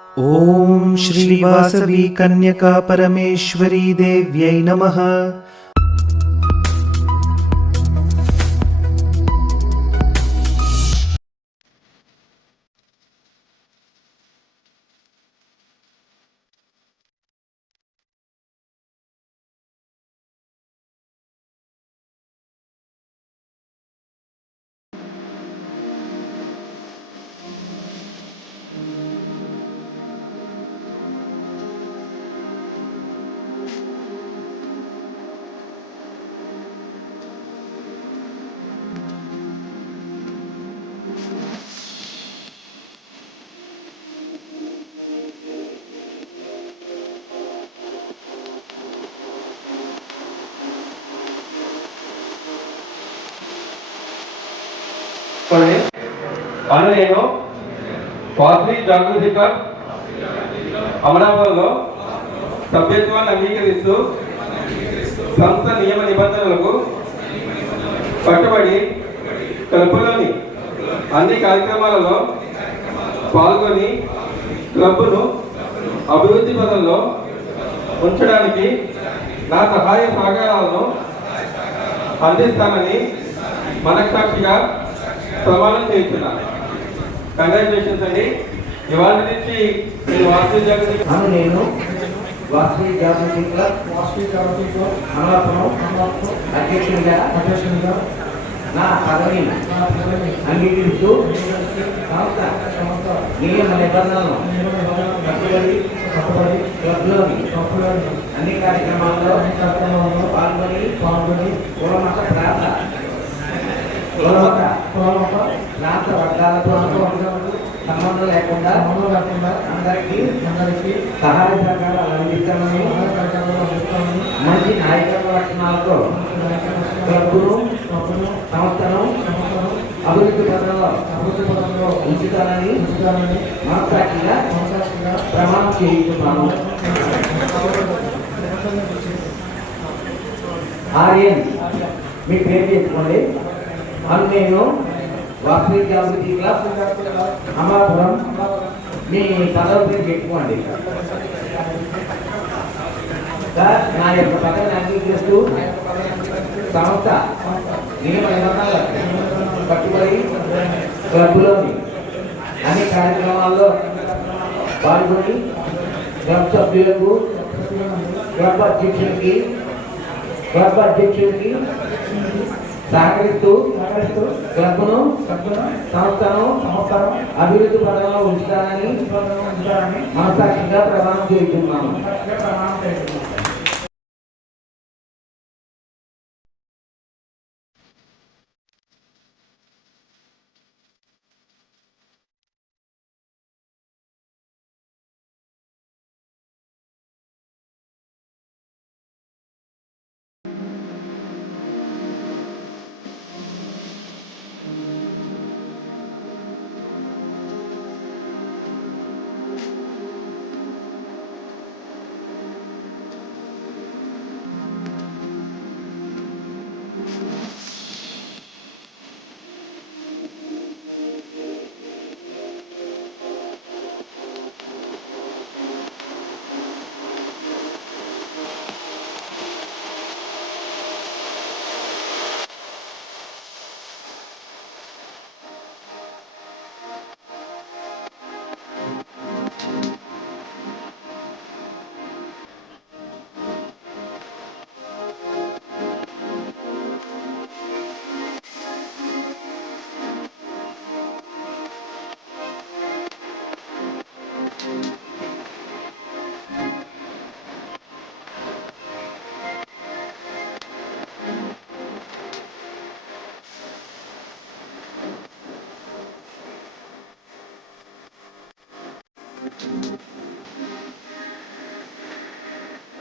ओम श्री वासवी कन्यका परमेश्वरी देव्यै नमः। నేను వాసవి జాగృతి క్లబ్ అమరావతిలో సభ్యత్వాన్ని అంగీకరిస్తూ సంస్థ నియమ నిబంధనలకు కట్టుబడి క్లబ్లోని అన్ని కార్యక్రమాలలో పాల్గొని క్లబ్ను అభివృద్ధి పదంలో ఉంచడానికి నా సహాయ సహకారాలను అందిస్తానని మనస్సాక్షిగా ప్రమాణం చేస్తున్నాను. కంగ్రాచులేషన్స్ అండి. ఇవాళ నుంచి నేను వాసవి జాగృతి క్లబ్ అమలాపురం అధ్యక్షుడిగా నా పదవిని అంగీకరిస్తూ సంస్థ నియమ నిబంధనలను కట్టుబడి క్లబ్లోని అన్ని కార్యక్రమాల్లో పాల్గొని కులమత ప్రాంత వర్గాలతో సంబంధం లేకుండా అందరికీ సహాయ సహకారాలు అందిస్తామని మంచి నాయకత్వ లక్షణాలతో క్లబ్ను సంస్థను అభివృద్ధి పథంలో ఉంచుతానని మనసాక్షిగా ప్రమాణం చేయించున్నాను. ఆర్యన్ మీ పేరు చేసుకోండి. అని నేను వాసవి జాగృతి క్లబ్ అమలాపురం మీ పదవి పేరు పెట్టుకోండి. నా యొక్క పదవిని అంగీకరిస్తూ సంస్థ నియమ నిబంధనలకు కట్టుబడి క్లబ్లోని అన్ని కార్యక్రమాల్లో పాల్గొని క్లబ్ సభ్యులకు క్లబ్ అధ్యక్షుడికి సహకరిస్తూ క్లబ్ను సంస్థను అభివృద్ధి పదంలో ఉంచుతానని మనసాక్షిగా ప్రమాణం చేస్తున్నాను.